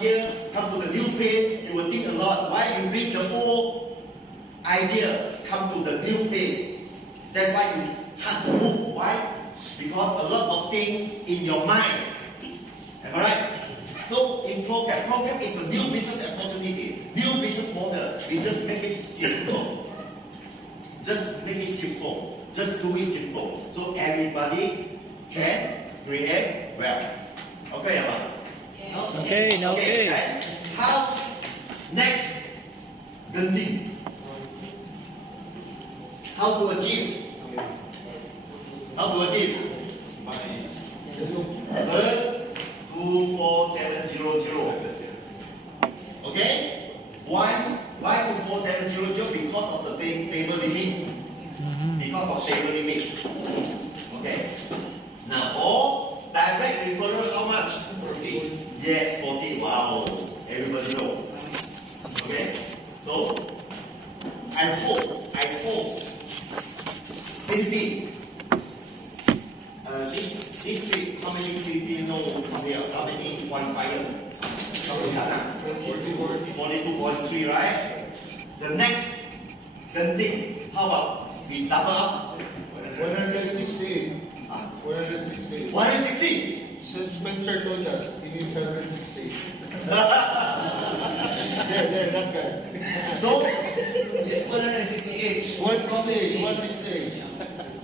here, come to the new place, you will think a lot. Why you bring the old idea, come to the new place? That's why you have to move. Why? Because a lot of things in your mind. Am I right? So in program is a new business opportunity, new business model. We just make it simple. Just make it simple. Just do it simple. So everybody can create well. Okay, Emma? Okay, okay. And how next? Genting. How to achieve? How to achieve? First, 24700. Okay? Why 24700? Because of the table limit. Because of table limit. Okay? Now, all direct referral, how much? 40. Yes, 40. Wow. Everybody know. Okay? So, I hope, maybe, this week, how many people know come here? How many qualifiers? 42.3, right? The next thing, how about we double up? 160. 160. 160? Since Spencer told us, he needs 160. There, that guy. So, Yes, 168. 168, 168.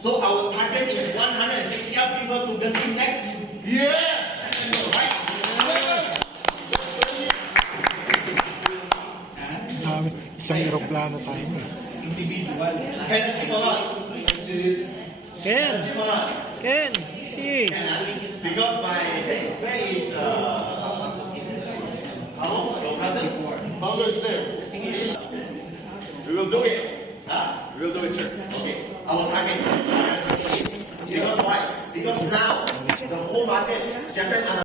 so our target is 160 people to Genting next. Yes! Right? Dami. Isang aeroplano tayo na. Individual. Can achieve a lot. Ken! Achieve a lot. Ken! See! Because where is Hello, your brother? Paolo's there. We will do it. Huh? We will do it, sir. Okay. Our target. Because why? Because now the whole market, Japan